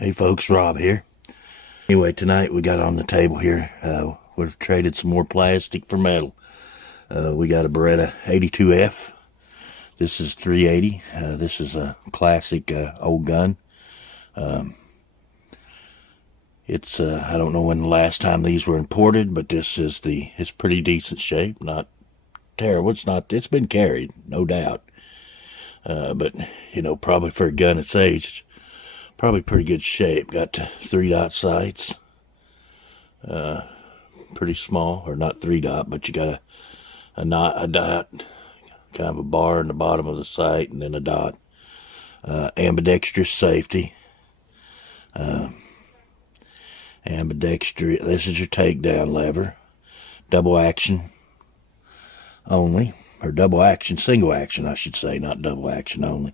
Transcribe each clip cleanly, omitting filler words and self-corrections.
Hey folks, Rob here. Anyway, tonight we got on the table here, we've traded some more plastic for metal. We got a Beretta 82F. This is 380. This is a classic old gun. It's I don't know when the last time these were imported, but this is it's pretty decent shape. Not terrible. It's been carried, no doubt. But you know, probably for a gun its age, it's probably pretty good shape. Got 3-dot sights. Pretty small, or not 3-dot, but you got a dot, kind of a bar in the bottom of the sight, and then a dot. Ambidextrous safety. Ambidextrous. This is your takedown lever. Double action only, or double action, single action, I should say, not double action only.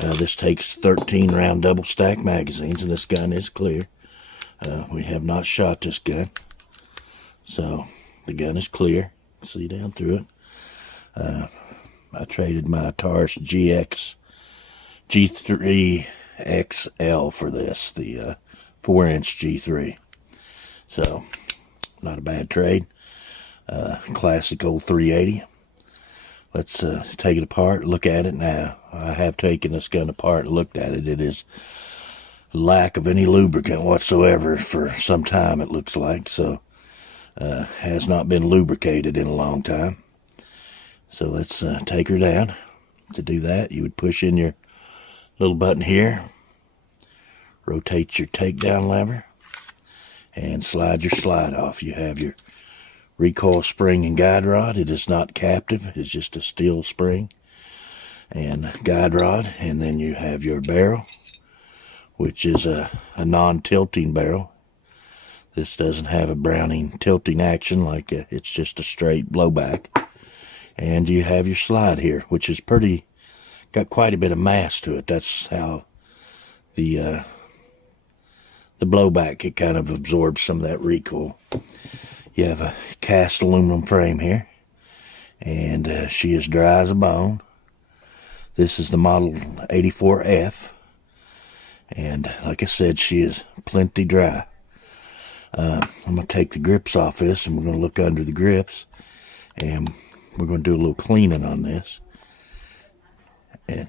This takes 13 round double stack magazines, and this gun is clear. We have not shot this gun, so the gun is clear. See down through it. I traded my Taurus G3 XL for this, the 4-inch G3. So, not a bad trade. Classic old 380. Let's take it apart, look at it now. I have taken this gun apart and looked at it. It is lack of any lubricant whatsoever for some time, it looks like. So, has not been lubricated in a long time. So let's take her down. To do that, you would push in your little button here, rotate your takedown lever, and slide your slide off. You have your recoil spring and guide rod. It is not captive. It's just a steel spring and guide rod. And then you have your barrel, which is a non-tilting barrel. This doesn't have a Browning tilting action, like it's just a straight blowback. And you have your slide here, which is got quite a bit of mass to it. That's how the blowback, it kind of absorbs some of that recoil. You have a cast aluminum frame here, and she is dry as a bone. This is the model 84F, and like I said, she is plenty dry. I'm going to take the grips off this, and we're going to look under the grips, and we're going to do a little cleaning on this, and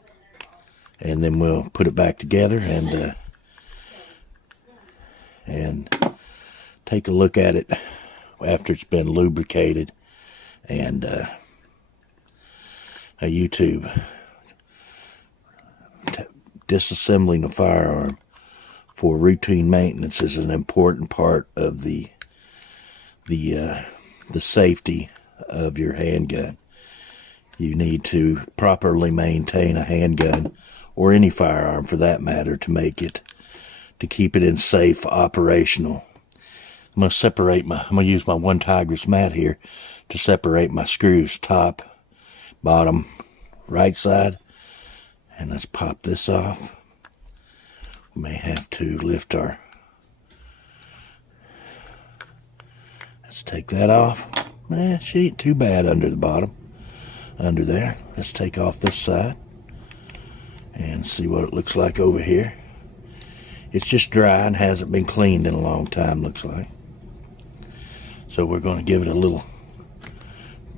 then we'll put it back together and take a look at it after it's been lubricated. And a YouTube, disassembling a firearm for routine maintenance is an important part of the safety of your handgun. You need to properly maintain a handgun, or any firearm for that matter, to keep it in safe operational. I'm going to use my 1 Tigris mat here to separate my screws, top, bottom, right side. And let's pop this off. We may have to lift let's take that off. She ain't too bad under the bottom, under there. Let's take off this side and see what it looks like over here. It's just dry and hasn't been cleaned in a long time, looks like. So we're going to give it a little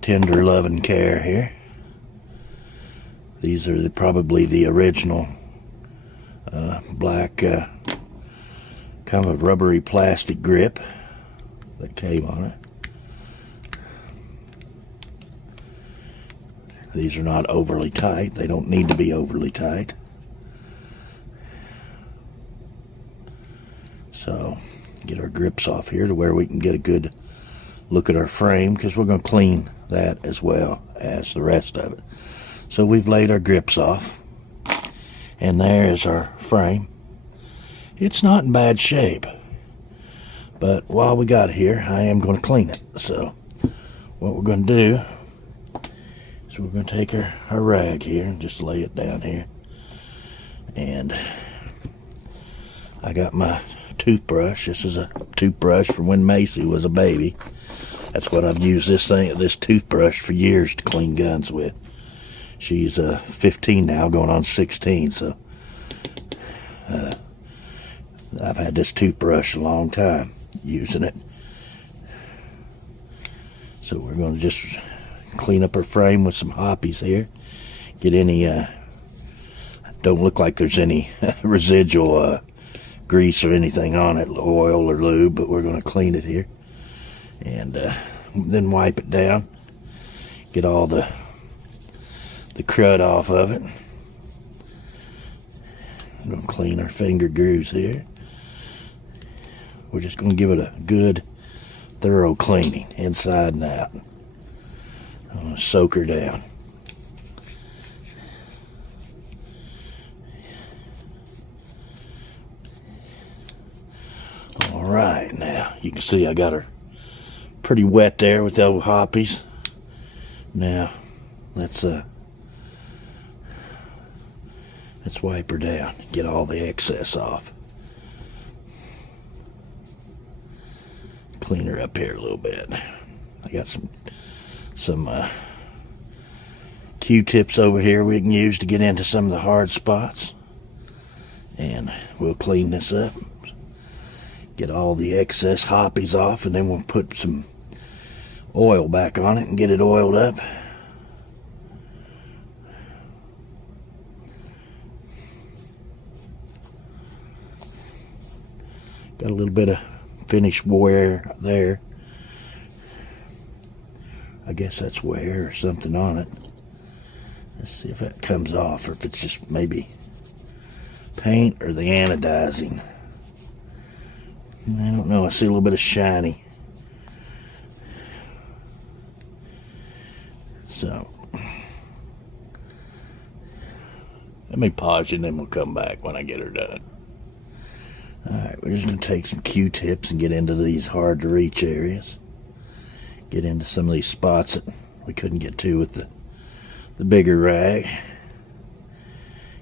tender loving care here. These are probably the original black kind of a rubbery plastic grip that came on it. These are not overly tight. They don't need to be overly tight. So get our grips off here to where we can get a good look at our frame, because we're going to clean that as well as the rest of it. So we've laid our grips off, and there is our frame. It's not in bad shape, but while we got here, I am going to clean it. So what we're going to do is we're going to take our rag here and just lay it down here, and I got my toothbrush. This is a toothbrush from when Macy was a baby. That's what I've used this toothbrush for years to clean guns with. She's 15 now, going on 16, so I've had this toothbrush a long time using it. So we're going to just clean up our frame with some hoppies here. Get any, don't look like there's any residual grease or anything on it, oil or lube, but we're going to clean it here. And then wipe it down. Get all the crud off of it. I'm going to clean our finger grooves here. We're just going to give it a good, thorough cleaning, inside and out. I'm going to soak her down. All right, now you can see I got her pretty wet there with the old hoppies. Now let's wipe her down, get all the excess off. Clean her up here a little bit. I got some Q-tips over here we can use to get into some of the hard spots. And we'll clean this up. Get all the excess hoppies off, and then we'll put some oil back on it and get it oiled up. Got a little bit of finish wear there. I guess that's wear or something on it. Let's see if that comes off, or if it's just maybe paint or the anodizing. I don't know. I see a little bit of shiny. So let me pause you, and then we'll come back when I get her done. Alright, we're just going to take some Q-tips and get into these hard to reach areas. Get into some of these spots that we couldn't get to with the bigger rag.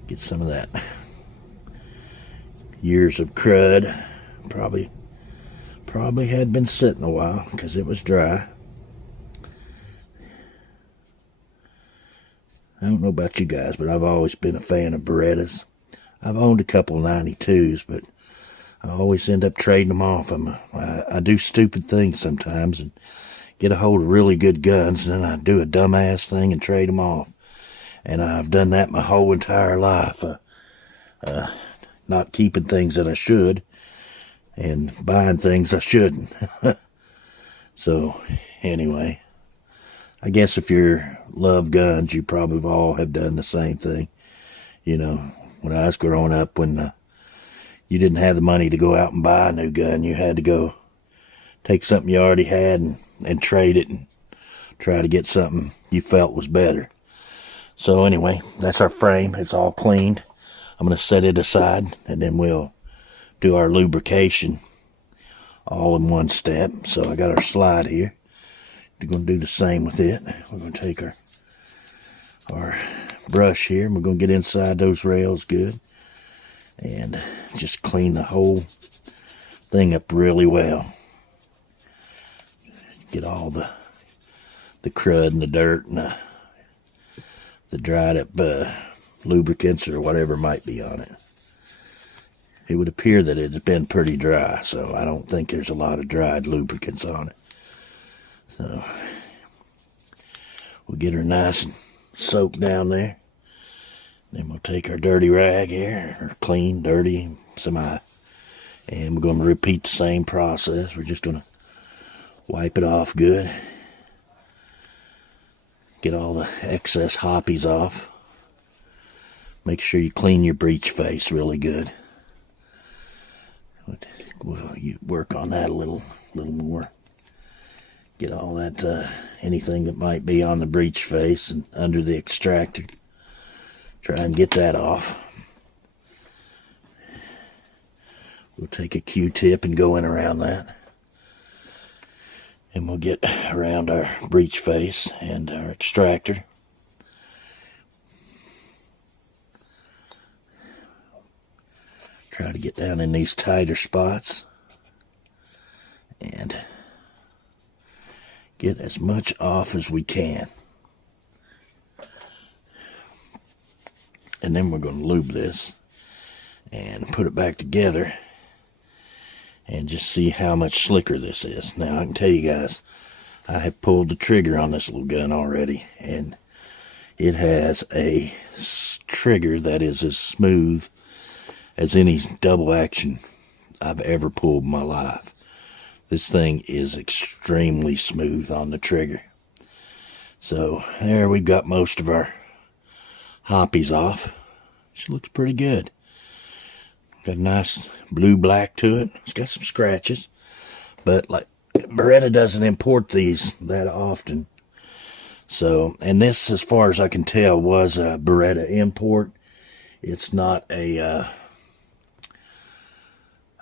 Get some of that years of crud. Probably had been sitting a while because it was dry. I don't know about you guys, but I've always been a fan of Berettas. I've owned a couple 92s, but I always end up trading them off. I do stupid things sometimes and get a hold of really good guns, and then I do a dumbass thing and trade them off. And I've done that my whole entire life. Not keeping things that I should and buying things I shouldn't. So, anyway, I guess if you love guns, you probably all have done the same thing. You know, when I was growing up, when you didn't have the money to go out and buy a new gun, you had to go take something you already had and trade it and try to get something you felt was better. So anyway, that's our frame. It's all cleaned. I'm going to set it aside, and then we'll do our lubrication all in one step. So I got our slide here. We're going to do the same with it. We're going to take our brush here, and we're going to get inside those rails good and just clean the whole thing up really well. Get all the crud and the dirt and the dried up lubricants or whatever might be on it. It would appear that it's been pretty dry, so I don't think there's a lot of dried lubricants on it. So we'll get her nice and soaked down there. Then we'll take our dirty rag here, or clean, dirty, semi, and we're going to repeat the same process. We're just going to wipe it off good. Get all the excess hoppies off. Make sure you clean your breech face really good. You work on that a little more. Get all that, anything that might be on the breech face and under the extractor. Try and get that off. We'll take a Q-tip and go in around that. And we'll get around our breech face and our extractor. Try to get down in these tighter spots and get as much off as we can. And then we're going to lube this and put it back together and just see how much slicker this is. Now, I can tell you guys, I have pulled the trigger on this little gun already, and it has a trigger that is as smooth as any double action I've ever pulled in my life. This thing is extremely smooth on the trigger. So there, we've got most of our hoppies off. She looks pretty good. Got a nice blue-black to it. It's got some scratches, but like Beretta doesn't import these that often. So, and this, as far as I can tell, was a Beretta import. It's not a,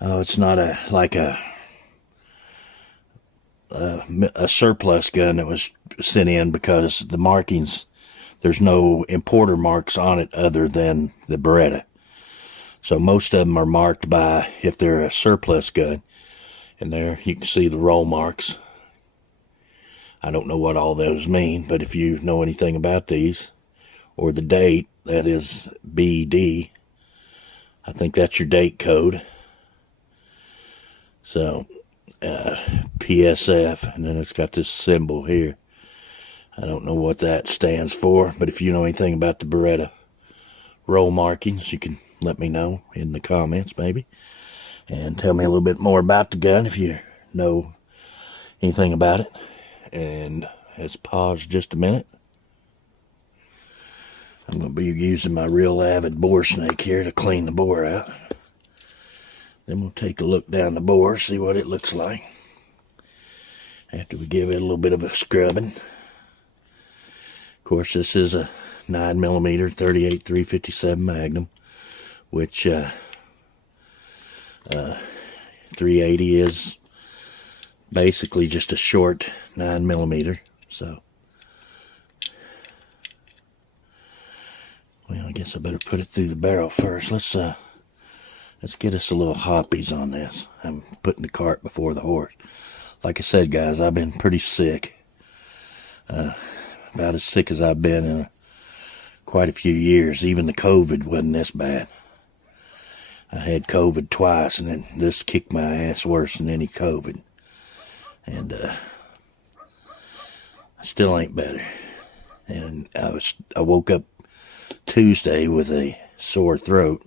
it's not a, like a surplus gun that was sent in, because the markings, there's no importer marks on it other than the Beretta. So most of them are marked by, if they're a surplus gun, and there you can see the roll marks. I don't know what all those mean, but if you know anything about these, or the date, that is BD. I think that's your date code. So, PSF, and then it's got this symbol here. I don't know what that stands for, but if you know anything about the Beretta roll markings, you can let me know in the comments, maybe, and tell me a little bit more about the gun if you know anything about it. And let's pause just a minute. I'm going to be using my real avid bore snake here to clean the bore out. Then we'll take a look down the bore, see what it looks like after we give it a little bit of a scrubbing. Of course, this is a 9mm 38 357 Magnum, which 380 is basically just a short 9mm. So, well, I guess I better put it through the barrel first. Let's get us a little hoppies on this. I'm putting the cart before the horse. Like I said, guys, I've been pretty sick. About as sick as I've been in quite a few years. Even the COVID wasn't this bad. I had COVID twice, and then this kicked my ass worse than any COVID. And I still ain't better. And I woke up Tuesday with a sore throat.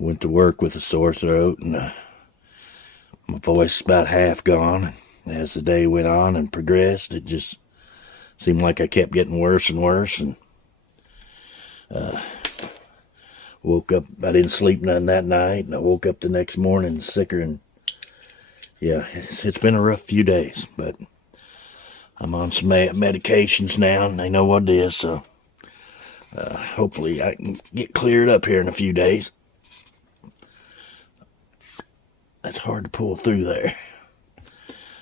Went to work with a sore throat, and my voice about half gone. As the day went on and progressed, it just seemed like I kept getting worse and worse. And woke up, I didn't sleep none that night, and I woke up the next morning sicker. And yeah, it's been a rough few days, but I'm on some medications now, and they know what it is. So hopefully I can get cleared up here in a few days. That's hard to pull through there.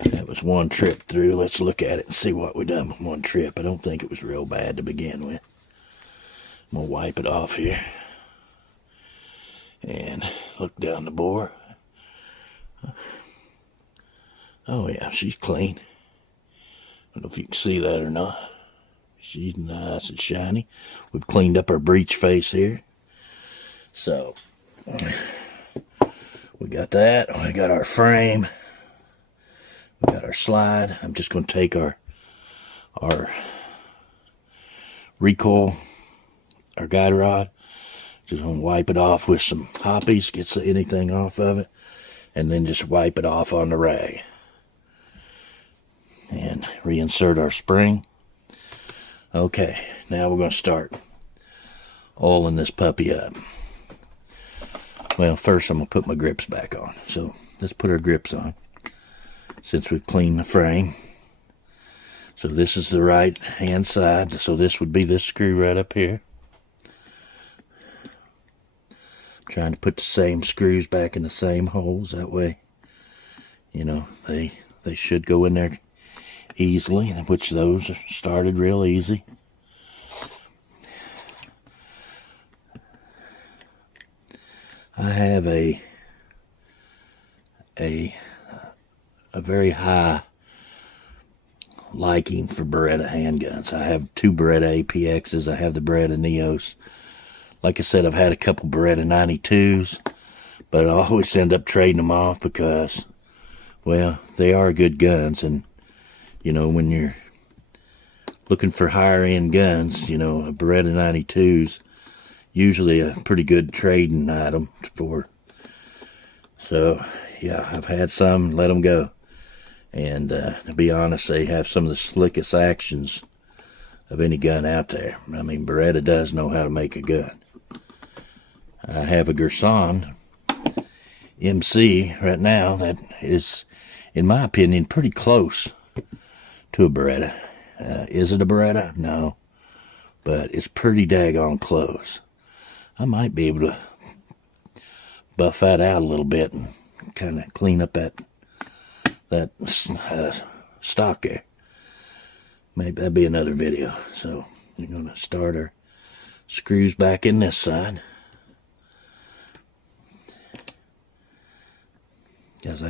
That was one trip through. Let's look at it and see what we done with one trip. I don't think it was real bad to begin with. I'm going to wipe it off here. And look down the bore. Oh yeah, she's clean. I don't know if you can see that or not. She's nice and shiny. We've cleaned up our breech face here. So, we got that. We got our frame. We got our slide. I'm just going to take our recoil, our guide rod. Just going to wipe it off with some hoppies, get anything off of it, and then just wipe it off on the rag. And reinsert our spring. Okay, now we're going to start oiling this puppy up. Well, first I'm going to put my grips back on. So let's put our grips on, since we've cleaned the frame. So this is the right hand side. So this would be this screw right up here. I'm trying to put the same screws back in the same holes. That way, you know, they should go in there easily, which those started real easy. I have a very high liking for Beretta handguns. I have two Beretta APXs. I have the Beretta Neos. Like I said, I've had a couple Beretta 92s, But I always end up trading them off because, well, they are good guns. And, you know, when you're looking for higher end guns, you know, a Beretta 92's usually a pretty good trading item for. So, yeah, I've had some, let them go. And to be honest, they have some of the slickest actions of any gun out there. I mean, Beretta does know how to make a gun. I have a Gerson MC right now that is, in my opinion, pretty close to a Beretta. Is it a Beretta? No. But it's pretty daggone close. I might be able to buff that out a little bit and kind of clean up that stock there. Maybe that'd be another video. So we're going to start our screws back in this side. Because I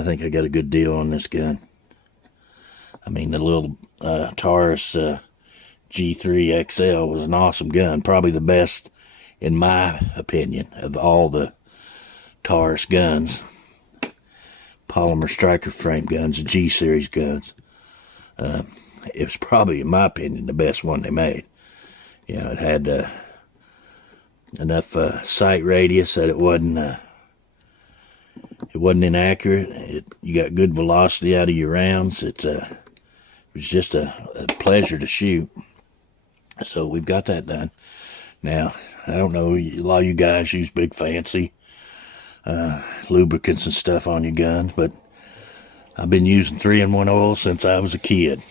think I got a good deal on this gun. I mean, the little Taurus G3 XL was an awesome gun. Probably the best, in my opinion, of all the Taurus guns. Polymer striker frame guns, the G-series guns. It was probably, in my opinion, the best one they made. You know, it had enough sight radius that it wasn't inaccurate. You got good velocity out of your rounds. It was just a pleasure to shoot. So we've got that done. Now, I don't know, a lot of you guys use big fancy lubricants and stuff on your guns, but I've been using 3-in-1 oil since I was a kid.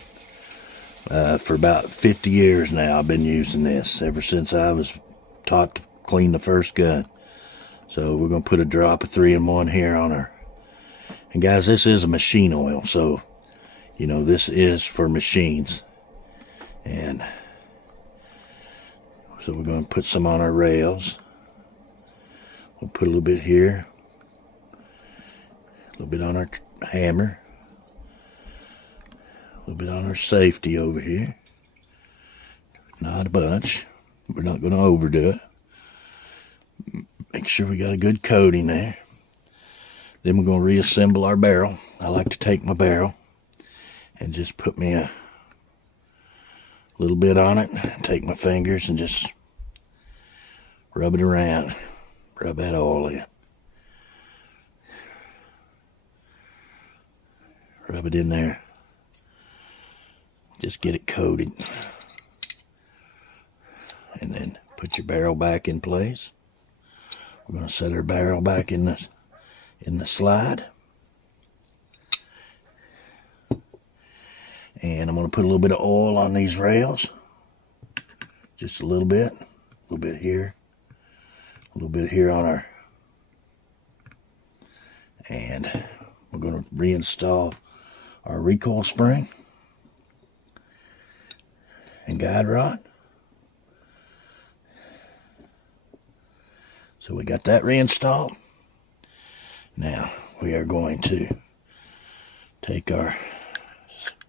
For about 50 years now I've been using this, ever since I was taught to clean the first gun. So we're going to put a drop of 3-in-1 here on her. And guys, this is a machine oil, so, you know, this is for machines. And so we're going to put some on our rails. We'll put a little bit here. A little bit on our hammer. A little bit on our safety over here. Not a bunch. We're not going to overdo it. Make sure we got a good coating there. Then we're going to reassemble our barrel. I like to take my barrel and just put me a little bit on it. Take my fingers and just rub it around. Rub that oil in. Rub it in there. Just get it coated. And then put your barrel back in place. We're going to set our barrel back in the slide. And I'm going to put a little bit of oil on these rails. Just a little bit. A little bit here. A little bit here on our... And we're going to reinstall our recoil spring and guide rod. So we got that reinstalled. Now we are going to take our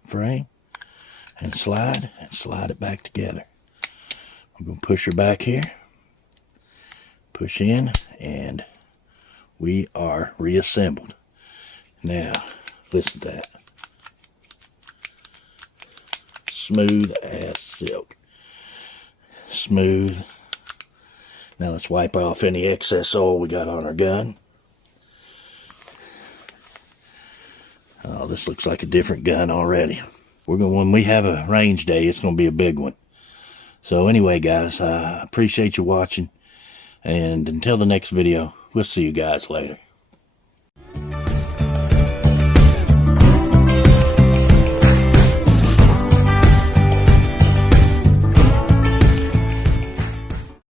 frame and slide it back together. We're going to push her back here, push in, and we are reassembled. Now, listen to that. Smooth as silk. Smooth. Now let's wipe off any excess oil we got on our gun. Oh, this looks like a different gun already. When we have a range day, it's going to be a big one. So anyway, guys, I appreciate you watching. And until the next video, we'll see you guys later.